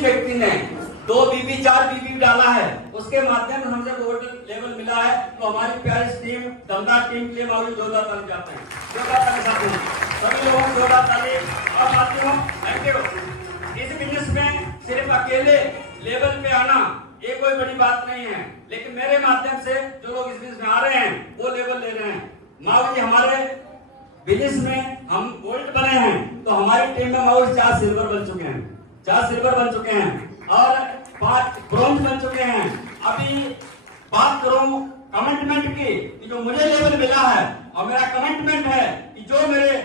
व्यक्ति ने 2 बीबी 4 बीबी डाला है, उसके माध्यम से हमसे गोल्ड लेवल मिला है। तो हमारी प्यारी टीम, दमदार टीम के लिए माहौल जोरदार ताली जाते हैं। जोरदार ताली साथियों, सभी लोगों को जोरदार ताली। और साथियों थैंक यू। इस बिजनेस में सिर्फ अकेले लेवल पे आना ये कोई बड़ी बात नहीं है, लेकिन मेरे माध्यम से जो लोग इस बिजनेस में आ रहे हैं वो लेवल ले रहे हैं। माहौल जी हमारे बिजनेस में हम गोल्ड बने हैं, तो हमारी टीम में माहौल 4 सिल्वर बन चुके हैं, 4 सिल्वर बन चुके हैं और 5 ब्रॉन्ज बन चुके हैं। अभी बात करूं कमिटमेंट की, कि जो मुझे लेवल मिला है और मेरा कमिटमेंट है कि जो मेरे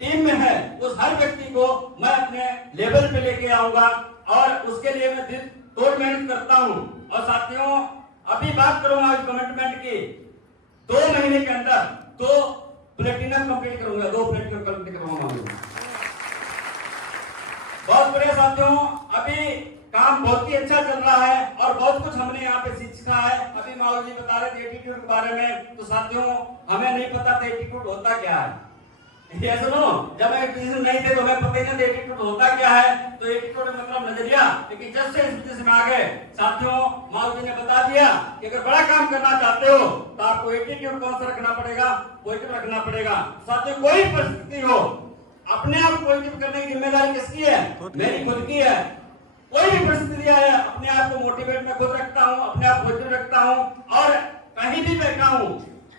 टीम में है उस हर व्यक्ति को मैं अपने लेवल पे लेके आऊंगा और उसके लिए मैं दिल तोड़ मेहनत करता हूं। और साथियों अभी बात करूंगा इस कमिटमेंट की, 2 महीने के अंदर 2 प्लेटिनम कंप्लीट करूंगा, 2 प्लेटिनम कंप्लीट करूंगा। बहुत बढ़िया साथियों, अभी काम बहुत ही अच्छा चल रहा है और बहुत कुछ हमने यहाँ पे सीखा है। अभी माहौल जी बता रहे थे एटीट्यूड के बारे में, तो साथियों हमें नहीं पता था एटीट्यूड होता क्या है। ये सुनो, जब एक बिजनेस नहीं थे तो हमें पता ही नहीं था एटीट्यूड होता क्या है। तो एटीट्यूड मतलब नजरिया, लेकिन जब से इस बिजनेस में आ गए साथियों माहौल जी ने बता दिया कि अगर बड़ा काम करना चाहते हो तो आपको एटीट्यूड कौन सा रखना पड़ेगा, पॉजिटिव रखना पड़ेगा। साथियों कोई परिस्थिति हो, अपने आप को पॉजिटिव करने की जिम्मेदारी किसकी है? मेरी खुद की है। कोई भी परिस्थिति आए अपने आप को मोटिवेट मैं खुद रखता हूँ, अपने आप पॉजिटिव रखता हूँ और कहीं भी बैठा हूँ।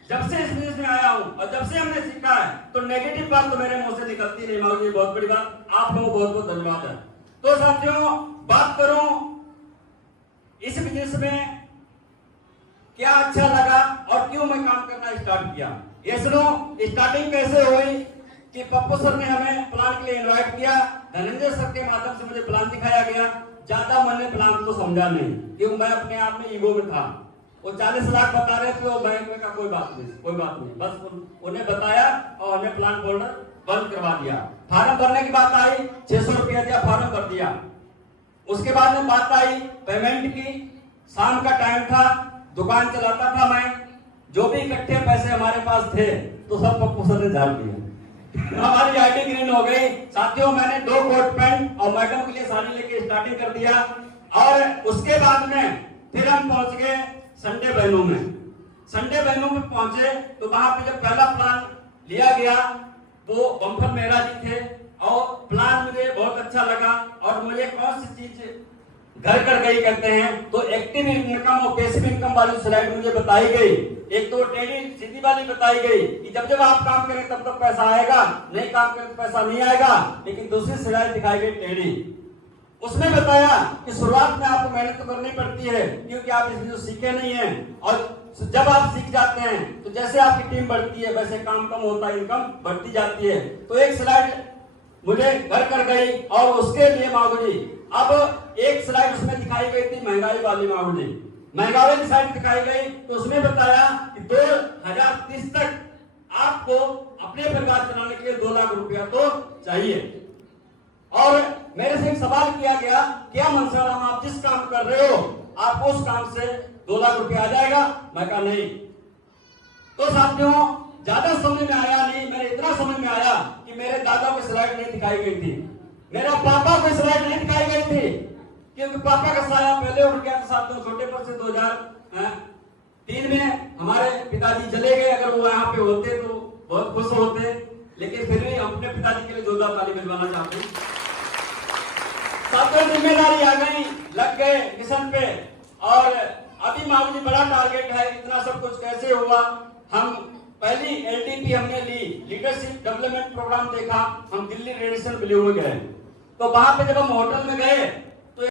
जब से इस बिजनेस में आया हूँ और जब से हमने सीखा है तो नेगेटिव बात तो मेरे मुंह से निकलती नहीं। माहौल जी बहुत बड़ी बात, आप लोगों को बहुत बहुत धन्यवाद है। तो साथियों बात करूं इस बिजनेस में क्या अच्छा लगा और क्यों मैं काम करना स्टार्ट किया। ये सुनो, स्टार्टिंग कैसे हुई कि पप्पू सर ने हमें प्लान के लिए इनवाइट किया, धनंजय सर के माध्यम से मुझे प्लान दिखाया गया। ज्यादा मैंने प्लान को समझा नहीं क्योंकि मैं अपने आप में ईगो में था। वो 40 लाख बता रहे थे, वो बैंक में का कोई बात नहीं, बस उन्हें बताया और हमने प्लान फोल्डर बंद करवा दिया। फार्म भरने की बात आई, 600 रुपया दिया, फार्म भर दिया। उसके बाद में बात आई पेमेंट की, शाम का टाइम था, दुकान चलाता था मैं, जो भी इकट्ठे पैसे हमारे पास थे तो सब पप्पू सर ने झाड़ दिया। हमारी आईडी ग्रीन हो गई। साथियों मैंने 2 कोट पैंट और मैडम के लिए साड़ी लेके स्टार्टिंग कर दिया और उसके बाद में फिर हम पहुंच गए संडे बहनों में। संडे बहनों में पहुंचे तो वहां पे जब पहला प्लान लिया गया वो बम्फर मेहरा जी थे और प्लान मुझे बहुत अच्छा लगा। और मुझे कौन सी चीज घर कर गई कहते हैं, तो एक्टिव इनकम और पैसिव इनकम वाली स्लाइड मुझे बताई गई। एक तो टेढ़ी सीधी वाली बताई गई कि जब जब आप काम करें तब तक पैसा आएगा, नहीं काम करें तो पैसा नहीं आएगा। लेकिन दूसरी स्लाइड दिखाई गई टेढ़ी, उसमें बताया कि शुरुआत में आपको मेहनत तो करनी पड़ती है क्योंकि आप इसमें सीखे नहीं हैं और जब आप सीख जाते हैं तो जैसे आपकी टीम बढ़ती है वैसे काम कम होता है, इनकम बढ़ती जाती है। तो एक स्लाइड मुझे घर कर गई और उसके लिए माहौल जी अब एक स्लाइड उसमें दिखाई गई थी महंगाई वाली। माहौल जी महंगाई वाली स्लाइड दिखाई गई तो उसमें बताया कि 2030 तक आपको अपने परिवार चलाने के लिए 2 लाख रुपया तो चाहिए। और मेरे से एक सवाल किया गया, क्या मनसाराम आप जिस काम कर रहे हो आपको उस काम से 2 लाख रुपया आ जाएगा? मैं कहा नहीं। तो साथियों ज्यादा समझ में आया नहीं, मेरे इतना समझ में आया कि मेरे दादा को स्लाइड नहीं दिखाई गई थी, मेरा पापा को स्लाइड नहीं दिखाई गई थी क्योंकि पापा का साया पहले उठ गया था। साथियों छोटे पर से 2003 में हमारे पिताजी चले गए। अगर वो यहाँ पे होते तो बहुत खुश होते, लेकिन फिर भी हम अपने पिताजी के लिए जोरदार ताली बजवाना चाहते हैं। साथियों जिम्मेदारी आ गई, लग गए मिशन पे और अभी मामूली बड़ा टारगेट है। इतना सब कुछ कैसे हुआ? हम पहली एलडीपी हमने ली, लीडरशिप डेवलपमेंट प्रोग्राम देखा। हम दिल्ली रेडिएशन ब्लू में गए तो वहां पे जब हम होटल में गए